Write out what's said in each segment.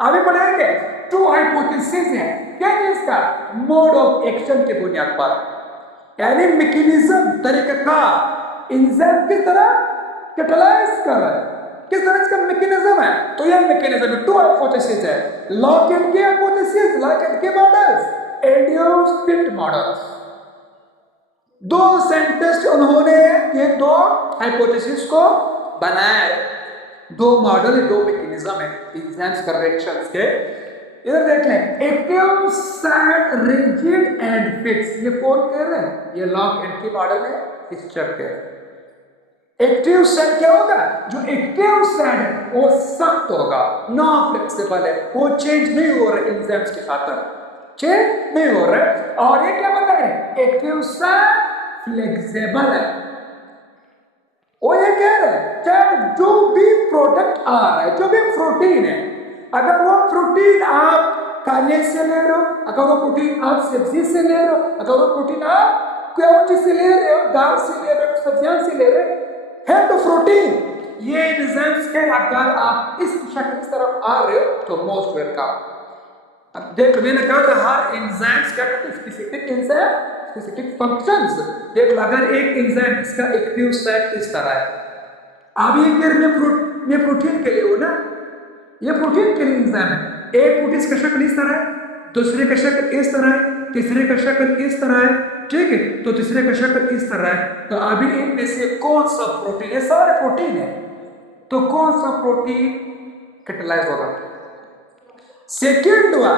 अभी पढ़ेंगे to hypothesis है क्या चीज का, मोड ऑफ एक्शन के बुनियाद पर, यानी मैकेनिज्म तरीका एंजाइम किस तरह कैटलाइज कर रहा है, किस तरह इसका मैकेनिज्म है। तो यह मैकेनिज्म टू हाइपोथेसिस है, लॉक एंड की हाइपोथेसिस, लॉक एंड के मॉडल्स, एंडियोस्पिट मॉडल्स। दो साइंटिस्ट उन्होंने ये दो हाइपोथेसिस को बनाया है, दो मॉडल, दो मैकेनिज्म है एंजाइम्स का रिएक्शंस के। इधर देख लें, active site rigid and fix, ये कौन कह रहे हैं, ये लॉक एंड की मॉडल है, इस चेक कह रहे हैं। एक्टिव साइट क्या होगा, जो एक्टिव साइट है वो सख्त होगा, नॉन फ्लेक्सिबल है, वो चेंज नहीं हो रहा एंजाइम्स के साथ, चेंज नहीं हो रहा। और ये क्या बता रहे, एक्टिव साइट फ्लेक्सिबल है। वो ये कह रहे हैं चाहे जो भी प्रोडक्ट आ रहा है, जो भी प्रोटीन है, अगर वो प्रोटीन आप खाने से ले रहे हो, अगर वो प्रोटीन आप सब्जी से ले रहे हो, अगर वो प्रोटीन आप क्यों से ले रहे हो, दाल से ले रहे हो, सब्जियां से ले रहे हैं, तो प्रोटीन ये एंजाइम्स के अगर आप इस शक्ल की तरफ आ रहे हो तो मोस्ट वेलकम। अब देख मैंने कहा था हर एंजाइम्स क्या करते हैं, स्पेसिफिक एंजाइम स्पेसिफिक फंक्शंस। देख अगर एक एंजाइम इसका एक्टिव साइट इस तरह है, अब ये कह रहे प्रोटीन के लिए हो ना, ये प्रोटीन के लिए एंजाइम है, एक प्रोटीन का शक्ल इस तरह है, दूसरे का शक्ल इस तरह है, तीसरे का शक्ल इस तरह है, ठीक है, तो तीसरे का शक्ल इस तरह है। तो अभी इनमें से कौन सा प्रोटीन, ये सारे प्रोटीन है, तो कौन सा प्रोटीन कैटलाइज होगा, सेकेंड वन।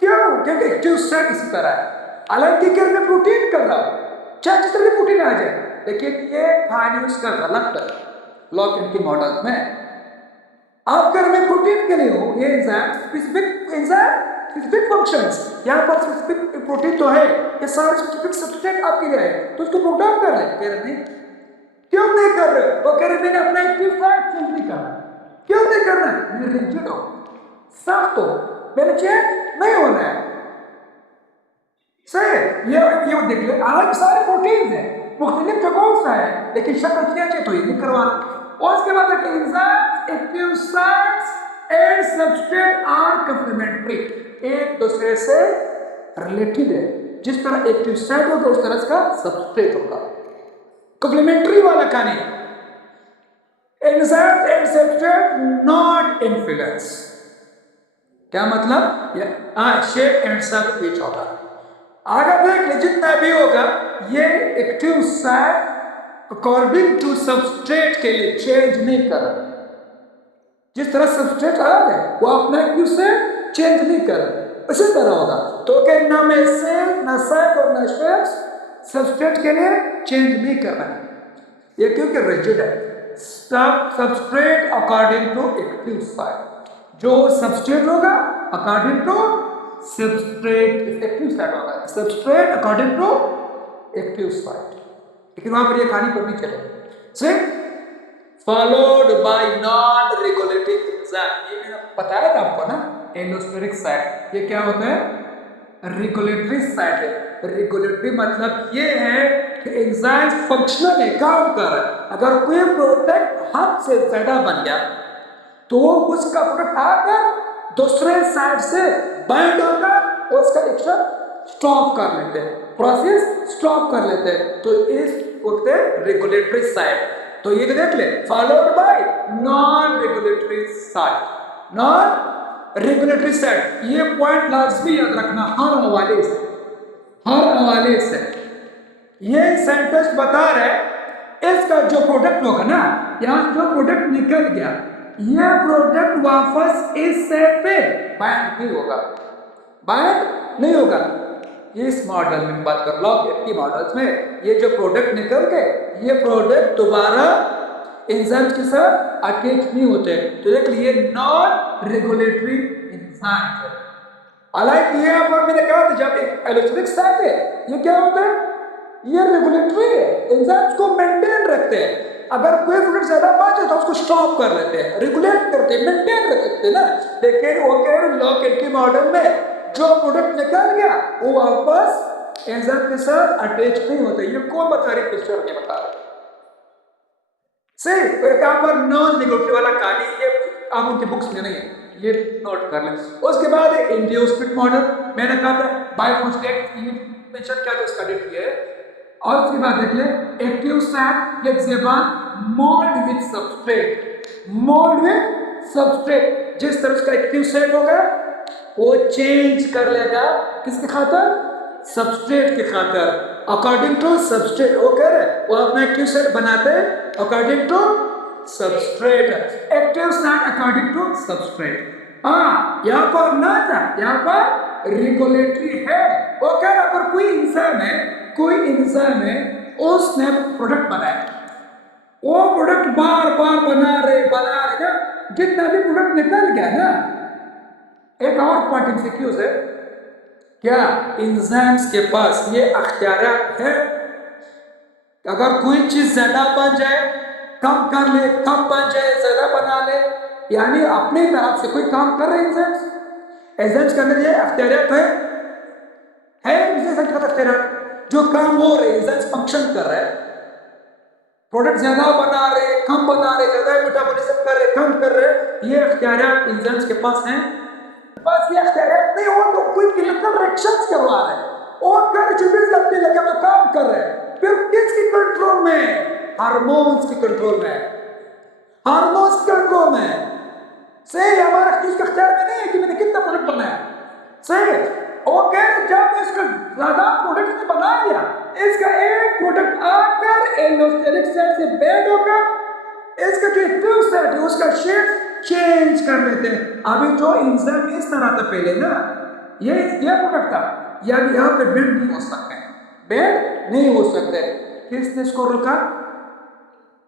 क्यों, क्योंकि एक्टिव साइट इसी तरह है, हालांकि क्या मैं प्रोटीन कर रहा हूं, चाहे जिस तरह प्रोटीन आ जाए, लेकिन ये खाने उसका गलत है लॉक इन की मॉडल में। आप कर में प्रोटीन के लिए हो, ये एंजाइम स्पेसिफिक फंक्शंस, यहां पर स्पेसिफिक प्रोटीन तो है, ये सारे स्पेसिफिक सब्सट्रेट आपके लिए है, तो उसको प्रोग्राम कर रहे हैं, कह रहे नहीं, क्यों नहीं कर रहे, वो कह रहे मैंने अपना एक्टिव साइट चेंज नहीं करना, क्यों नहीं करना, मैं रिजिड हूं, सख्त हो, मैंने चेंज नहीं होना है, सही है। ये देख ले, अलग सारे प्रोटीन है, मुख्तलिफ जगहों से है, लेकिन शक्ल चेंज है तो ये नहीं करवाना। और इसके बाद enzymes active sites and substrate are complementary, एक दूसरे से रिलेटेड है, जिस तरह एक्टिव साइट होगा उस तरह इसका सबस्ट्रेट होगा, कंप्लीमेंट्री वाला कहानी। Enzymes and substrate not influence, क्या मतलब, शेप एंड सब ईच होगा। अगर देख ले जितना भी होगा, ये active site according to substrate के लिए चेंज नहीं कर रहा, जिस तरह सबस्ट्रेट अलग है वो अपना एक्टिव से चेंज नहीं कर रहा, इसी तरह होगा। तो क्या ना में सेल ना साइट और ना शेप्स सबस्ट्रेट के लिए चेंज नहीं कर रहा है, ये क्योंकि रिजिड है। Substrate according to active site, जो सबस्ट्रेट होगा according to substrate active site होगा, substrate according to active site, लेकिन वहां पर ये कहानी पर नहीं चले। Followed by non regulating enzyme, ये मैंने बताया था आपको ना, एंडोस्टेरिक साइट, ये क्या होता है, रेगुलेटरी साइट है। रेगुलेटरी मतलब ये है कि एंजाइम फंक्शनल है, काम कर रहा है, अगर कोई प्रोडक्ट हद से ज्यादा बन गया तो उसका प्रोडक्ट आकर दूसरे साइड से बाइंड होकर और उसका एक्शन स्टॉप कर लेते हैं, प्रोसेस स्टॉप कर लेते हैं, तो इस होते हैं रेगुलेटरी साइट। तो ये देख ले, followed by non regulatory site, non regulatory site, ये पॉइंट लाजमी याद रखना हर हवाले से, हर हवाले से। ये साइंटिस्ट बता रहे इसका जो प्रोडक्ट होगा ना, यहां जो प्रोडक्ट निकल गया, ये प्रोडक्ट वापस इस सेट पे बाइंड नहीं होगा, बाइंड नहीं होगा। इस मॉडल में बात कर लॉक की मॉडल्स में, ये जो प्रोडक्ट निकल गए, ये प्रोडक्ट दोबारा एंजाइम के साथ अटैच नहीं होते, तो देख लिए नॉन रेगुलेटरी एंजाइम है। हालांकि ये पर मैंने कहा था जब एक इलेक्ट्रिक साइट है, ये क्या होता है, ये रेगुलेटरी है, एंजाइम्स को मेंटेन रखते हैं, अगर कोई प्रोडक्ट ज्यादा बचे तो उसको स्टॉप कर लेते हैं, रेगुलेट करते हैं, मेंटेन रखते हैं ना। लेकिन वो कह रहे लॉक एंड की मॉडल में जो प्रोडक्ट निकल गया वो वापस एंजाइम के साथ अटैच नहीं होते, ये कौन बता रही, पिक्चर में बता रहे सही। तो एक पर नॉन रेगुलेटरी वाला कहानी ये आप उनकी बुक्स में नहीं है, ये नोट कर लें। उसके बाद इंड्यूस फिट मॉडल, मैंने कहा था बायोफोस्फेट मेंशन क्या था, उसका डेट ये है। और उसके बाद देख ले active site flexible mould with substrate, mould with substrate, जिस तरह उसका एक्टिव साइट होगा वो चेंज कर लेगा किसके खातर, सबस्ट्रेट के खातर, अकॉर्डिंग टू सबस्ट्रेट। वो कह रहे वो अपना एक्टिव साइट बनाते हैं according to substrate, active site according to substrate. हाँ यहाँ पर ना था, यहाँ पर रेगुलेटरी है। वो कह रहा अगर कोई इंसान है उसने प्रोडक्ट बनाया, वो प्रोडक्ट बार बार बना रहे ना, जितना भी प्रोडक्ट निकल गया ना। एक और पॉइंट इंसिक्यूज है, क्या एंजाइम्स के पास ये अख्तियार है, अगर कोई चीज ज्यादा बन जाए कम कर ले, कम बन जाए ज्यादा बना ले, यानी अपनी तरफ से कोई काम कर रहे एंजाइम्स करने के अख्तियार है अख्तियार, जो काम हो रहे एंजाइम्स फंक्शन कर रहे हैं, प्रोडक्ट ज्यादा बना रहे कम बना रहे, ज्यादा मेटाबॉलिज्म कर रहे कम कर रहे, ये अख्तियार एंजाइम्स के पास हैं। पास ये अख्तियार नहीं हो तो कोई केमिकल रिएक्शंस करवा रहे हैं और कर 24 घंटे लगे तो काम कर रहे हैं, फिर किसकी कंट्रोल में, हार्मोन्स की कंट्रोल में, हार्मोन्स कंट्रोल में। सही, हमारा किसी का अख्तियार में नहीं है कि मैंने कितना प्रोडक्ट बनाया। सही, ओके, जब इसका ज्यादा प्रोडक्ट ने बना लिया, इसका एक प्रोडक्ट आकर एलोस्टेरिक साइड से बेड होकर इसका जो एक्टिव साइड है उसका शेप चेंज कर लेते हैं। अभी जो एंजाइम इस तरह था पहले ना, ये प्रोडक्ट था, या यहाँ पे बेंड नहीं हो सकते, बेंड नहीं हो सकते। किसने इसको रोका,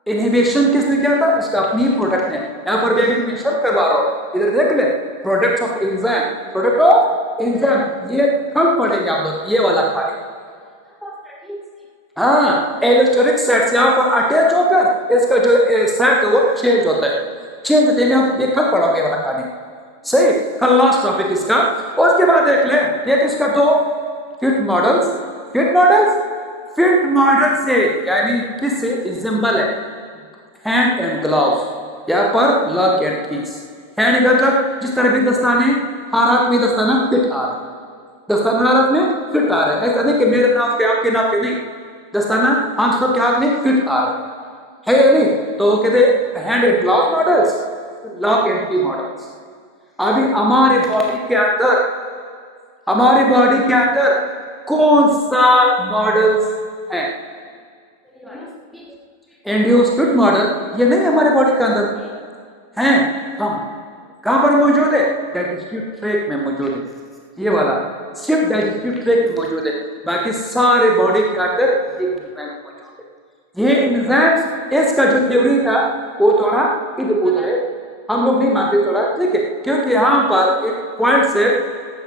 इनहिबिशन किसने किया था, इसका अपनी प्रोडक्ट ने। यहाँ पर भी मेंशन करवा रहा हूँ, इधर देख ले, products of enzyme, product of enzyme, ये कम पढ़ेंगे आप लोग, ये वाला खाली। हाँ, एलोस्टेरिक साइट से यहाँ पर अटैच होकर इसका जो साइट है वो चेंज होता है, चेंज होते हैं, आप ये कब पढ़ोगे वाला खाली। सही, कल लास्ट टॉपिक इसका। उसके बाद देख ले, ये इसका दो फिट मॉडल्स, फिट मॉडल से यानी किससे एग्जांपल है, हैंड एंड ग्लव्स, यहाँ पर लॉक एंड कीज। हैंड मतलब जिस तरह भी दस्ताने, हर हाथ में दस्ताना फिट आ रहा है, दस्ताना हर हाथ में फिट आ रहा है, ऐसा नहीं कि मेरे नाम पे आपके नाम पे नहीं, दस्ताना हम सब के हाथ में फिट आ रहा है या नहीं। तो कहते hand and glove models, lock and की मॉडल्स। अभी हमारे बॉडी के अंदर कौन सा मॉडल्स है, इंड्यूस फिट मॉडल, ये नहीं हमारे बॉडी के अंदर है। हम कहां पर मौजूद है, डाइजेस्टिव ट्रैक्ट में मौजूद है, ये वाला सिर्फ डाइजेस्टिव ट्रैक्ट में मौजूद है, बाकी सारे बॉडी के अंदर ये एंजाइम मौजूद है। ये एंजाइम्स, इसका जो थ्योरी था वो थोड़ा इधर उधर है, हम लोग नहीं मानते थोड़ा, ठीक है, क्योंकि यहाँ पर एक पॉइंट से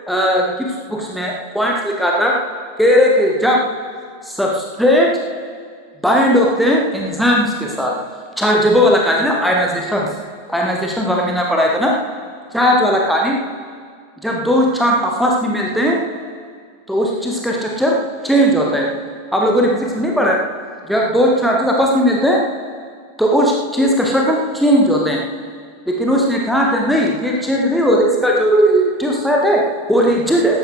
किस बुक्स में पॉइंट्स लिखा था, कह रहे कि जब सबस्ट्रेट बाइंड होते हैं एंजाइम्स के साथ, चार्जेबल वाला कहानी ना, आयनाइजेशन वाला मैंने पढ़ाया था ना, चार्ज वाला कहानी, जब दो चार्ज आपस में मिलते हैं तो उस चीज का स्ट्रक्चर चेंज होता है। आप लोगों ने फिजिक्स में नहीं पढ़ा, जब दो चार्जेस आपस में मिलते हैं तो उस चीज का शक्ल चेंज होते हैं, लेकिन उसने कहा था नहीं, ये चेंज नहीं हो रहा, इसका जो ट्यूब सेट है वो रिजिड है।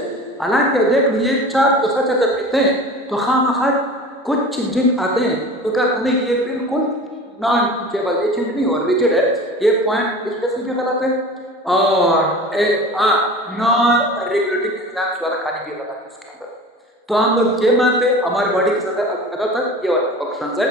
हालांकि देख लीजिए चार्ज तो सच अगर मिलते हैं तो खामखा कुछ जिन आते हैं तो कहते नहीं ये बिल्कुल नॉन टीचेबल, ये चेंज नहीं हो रहा, रिजिड है, ये पॉइंट स्पेशली भी गलत है। और नॉन रेगुलेटिंग एंजाइम्स वाला खाने भी गलत है इसके अंदर। तो हम लोग ये मानते हैं हमारी बॉडी के अंदर ये वाला ऑप्शन है